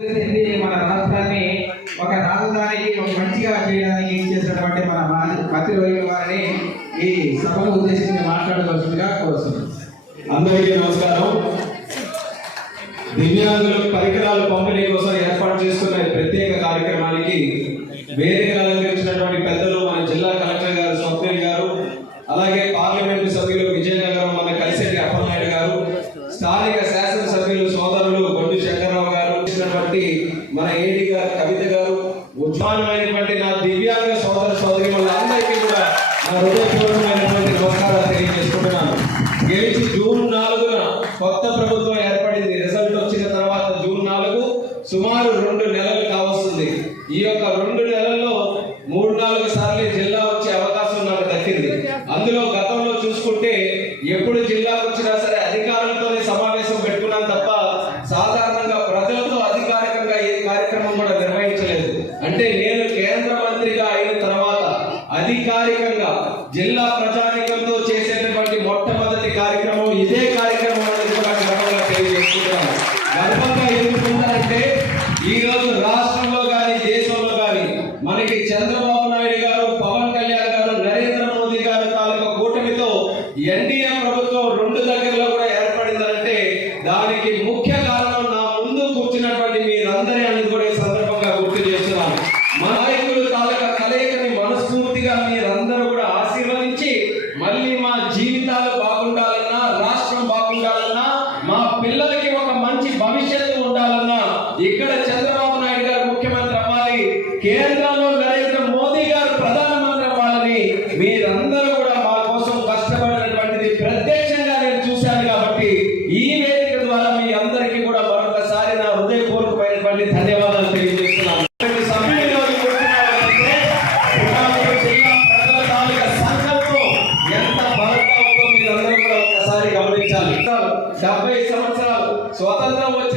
మన రాష్ట్రాన్ని ఒక రాజధానికి ఒక మంచిగా చేయడానికి చేసినటువంటి మన మంత్రి వర్గ వారిని ఈ సభను ఉద్దేశించి మాట్లాడవలసిందిగా కోరుతున్నాను. అందరికీ నమస్కారం. దివ్యాంగులకు పరికరాలు పంపిణీ కోసం ఏర్పాటు చేస్తున్న ప్రత్యేక కార్యక్రమానికి వేరే అలంకరించినటువంటి పెద్దలు 38 అంటే నేను కేంద్ర మంత్రిగా అయిన తర్వాత అధికారిక amiga Miranda. డెబ్బై సంవత్సరాలు స్వతంత్రం వచ్చిన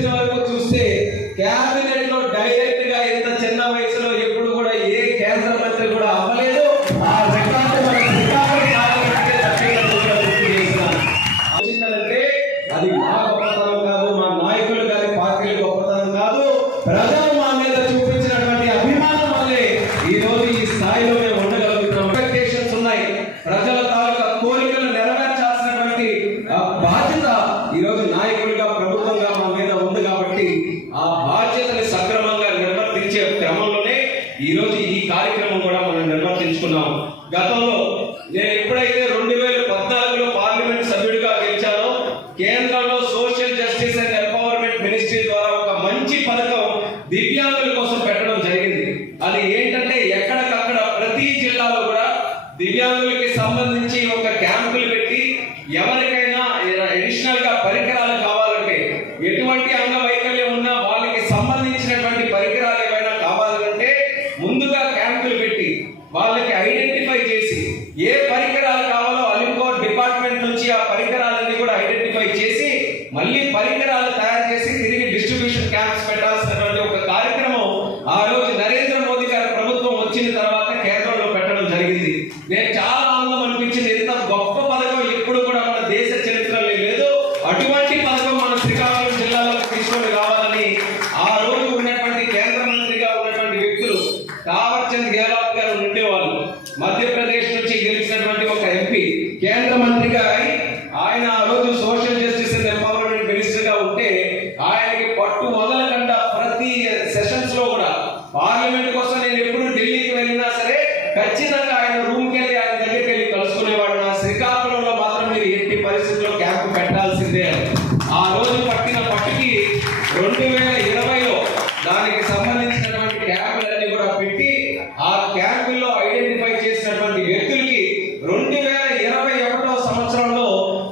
నాయకుడిగా ప్రభుత్వంగా మన మీద ఉంది కాబట్టి ఆ బాధ్యతని సక్రమంగా నిర్వర్తించే క్రమంలోనే ఈరోజు ఈ కార్యక్రమం కూడా మనం నిర్వర్తించుకున్నాము. గతంలో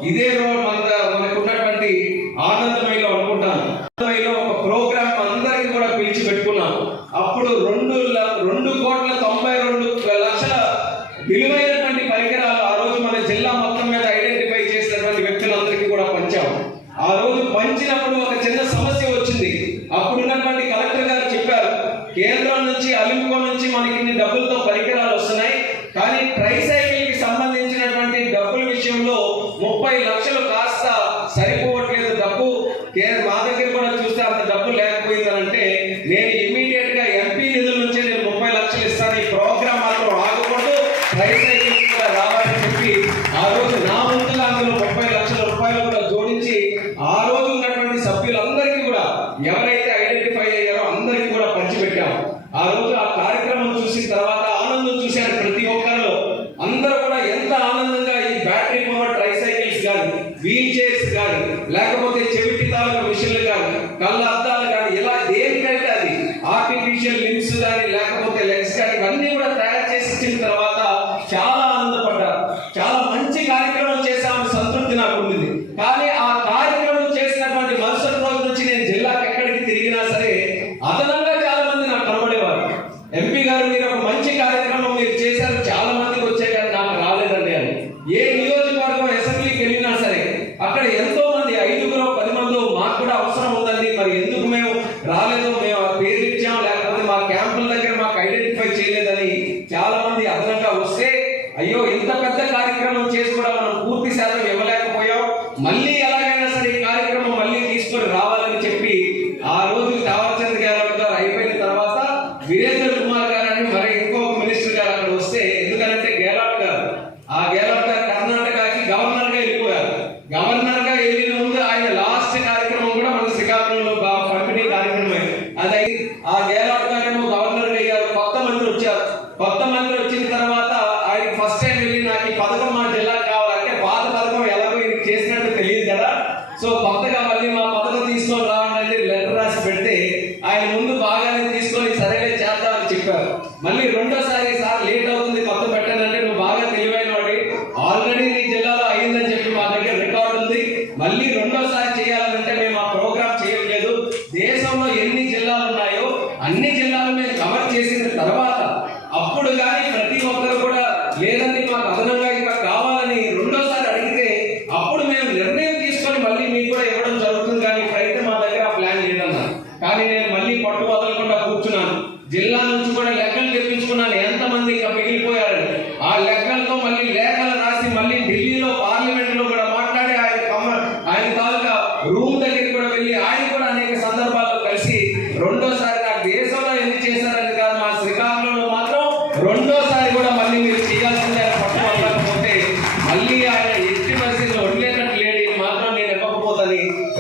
ಇದೇ Aprovechalo para ಕಲ್ಲ ఫస్ట్ టైం వెళ్ళిన ఈ పథకం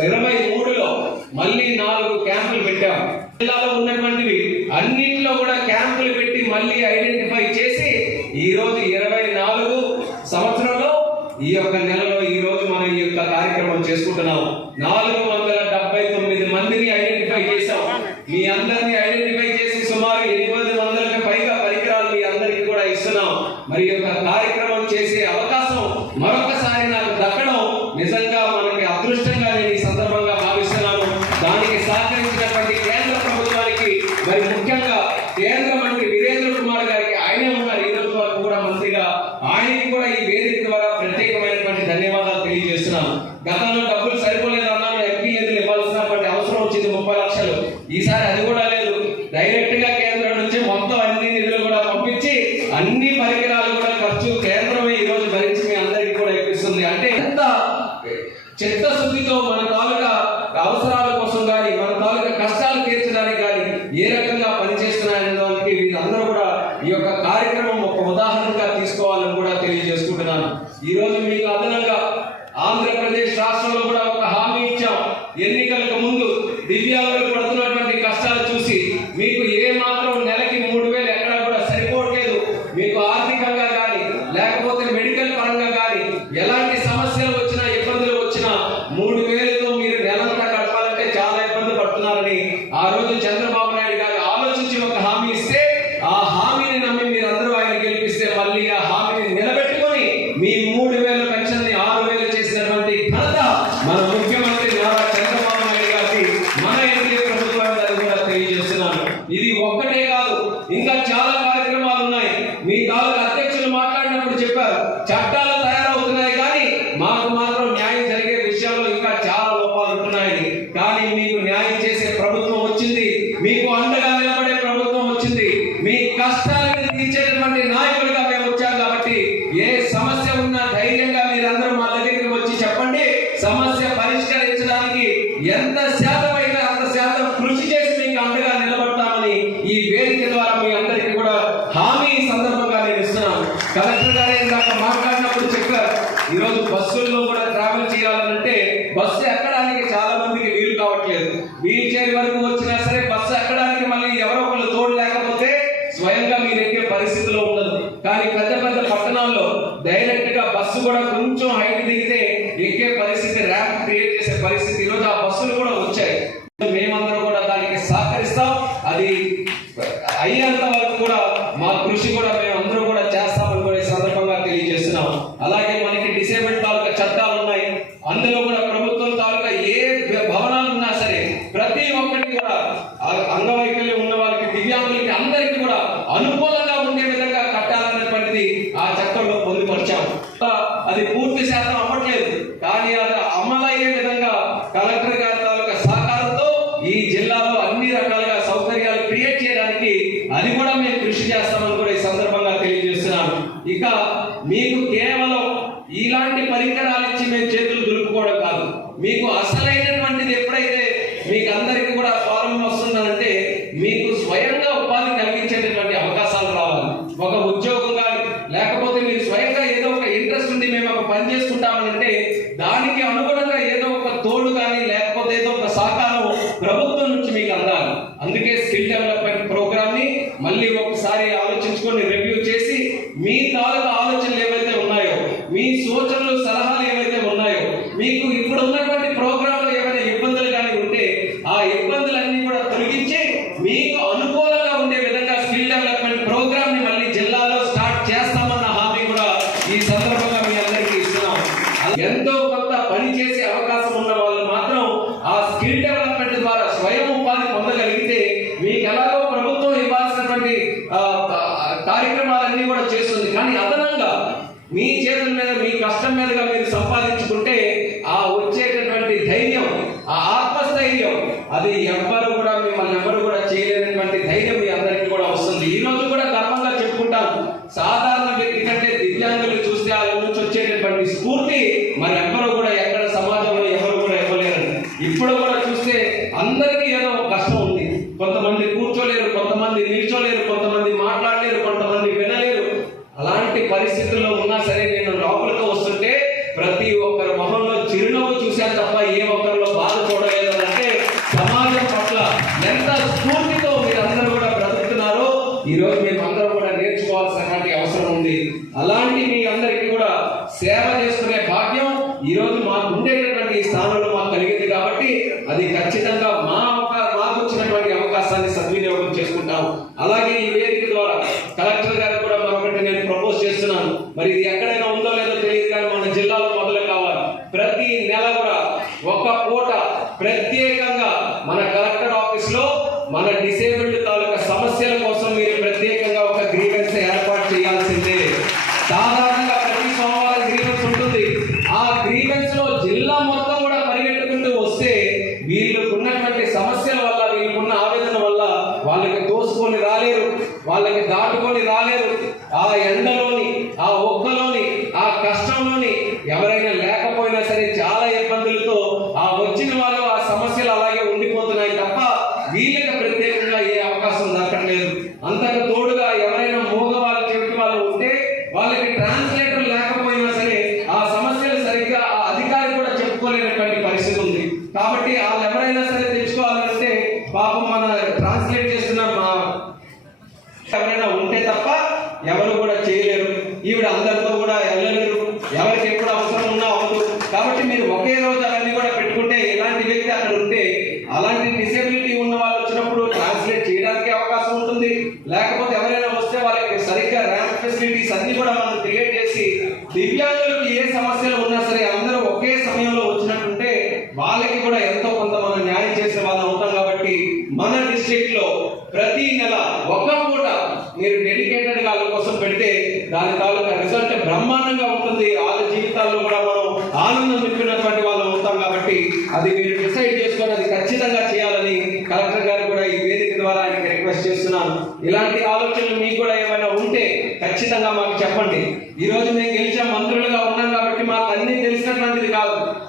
ఇరవై ఈ రోజు మీకు అదన me అది కూడా ఆలోచించుకొని రివ్యూ చేసి మీ తాలూకు మీ చేతుల మీద మీ కష్టం మీదుగా మీరు సంపాదించుకుంటే మన డిసేబుల్డ్ తాలూకా సమస్యలకు అంతగా ఫెసిలిటీస్ అన్ని కూడా మనం క్రియేట్ చేసి దివ్యాంగులకు ఏ సమస్యలు ఉన్నా సరే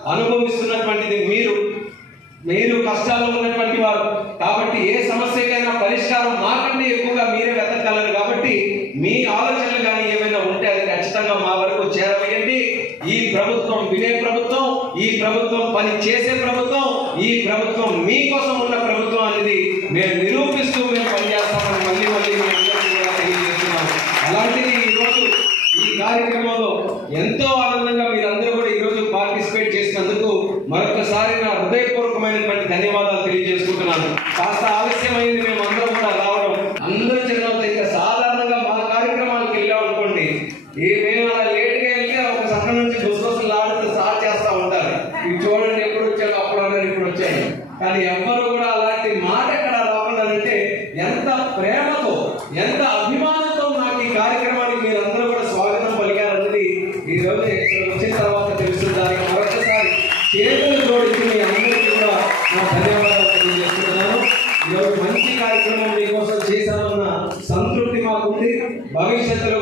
అనుభవిస్తున్నటువంటిది మీరు. మీరు కష్టాల్లో ఉన్నటువంటి వారు. కాబట్టి ఏ సమస్యకైనా పరిష్కారం మాకంటే ఎక్కువగా మీరే వెతకగలరు. కాబట్టి మీ ఆలోచనలు కానీ ఏమైనా ఉంటే అది ఖచ్చితంగా మా వరకు చేరవేయండి. ఈ ప్రభుత్వం వినే ప్రభుత్వం ఈ ప్రభుత్వం పని చేసే ప్రభుత్వం ఈ ప్రభుత్వం మీకోసం ఉన్న ప్రభుత్వం వారి నా హృదయపూర్వకమైనటువంటి ధన్యవాదాలు తెలియజేసుకుంటున్నాను. కాస్త ఆలస్యమైంది మేము అందరం కూడా రావడం. అందరూ చిరునవ్వు మంచి కార్యక్రమం మీకోసం చేశామన్న సంతృప్తి మాకుంది. భవిష్యత్తులో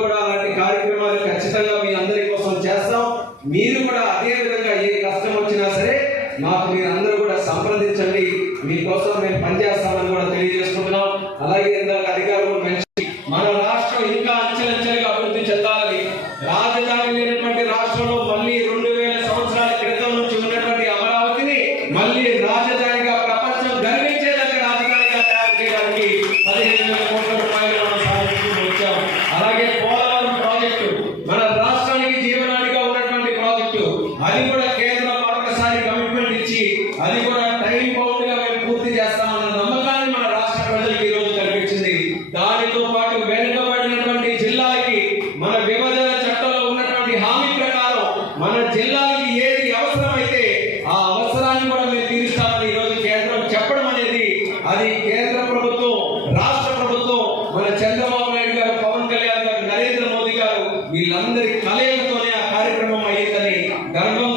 అందరికి కలయికతోనే ఆ కార్యక్రమం అయ్యేదని గర్వం